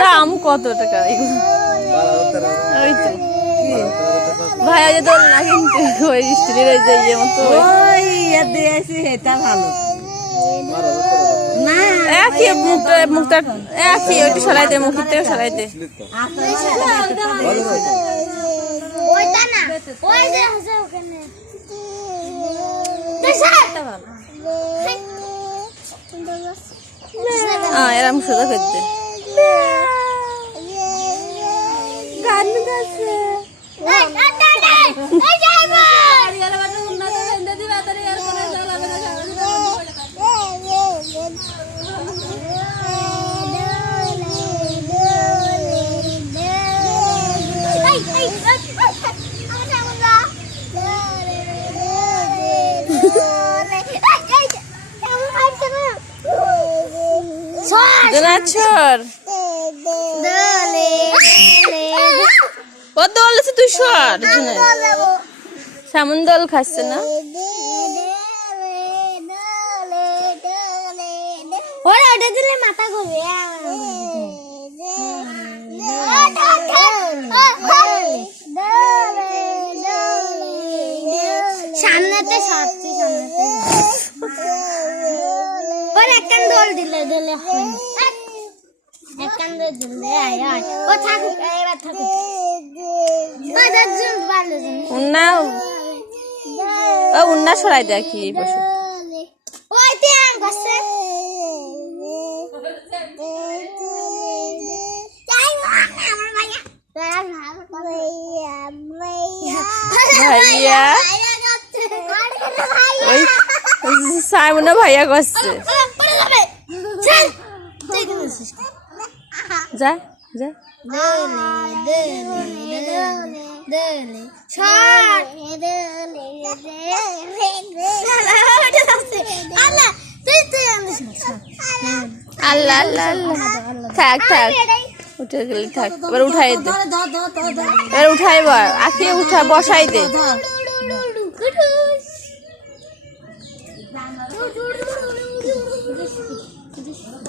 দাম কত টাকা? ভাইয়া যে দোল না কিন্তু ওই স্ত্রীর ওই যে ইয়ে মতো একই মুখটা একই ওইটা সরাই দে, মুখের থেকে সরাই দে। এরম সোজা করতে গান গাছে দোনাছর ও দোল আছে তুই সর সামন দোল খাচ্ছে না ওরা ওটা দিলে মাথা ঘুরবে সামনেতে সরছি সামনেতে ওর একখান দোল দিলে দিলে একখান দোল দিলে ও থাকুক এবার থাকুক উন্না ও উন্না সরাই দেখি এই বসে ওই তেম গছে ভাইয়া ওই সাইমনা ভাইয়া করছে যা যা আল্লাহ আল্লাহ আল্লাহ থাক থাক উঠে গেলে থাক এবার উঠাই দে এবার উঠাইবার আঁকিয়ে উঠা বসাই দে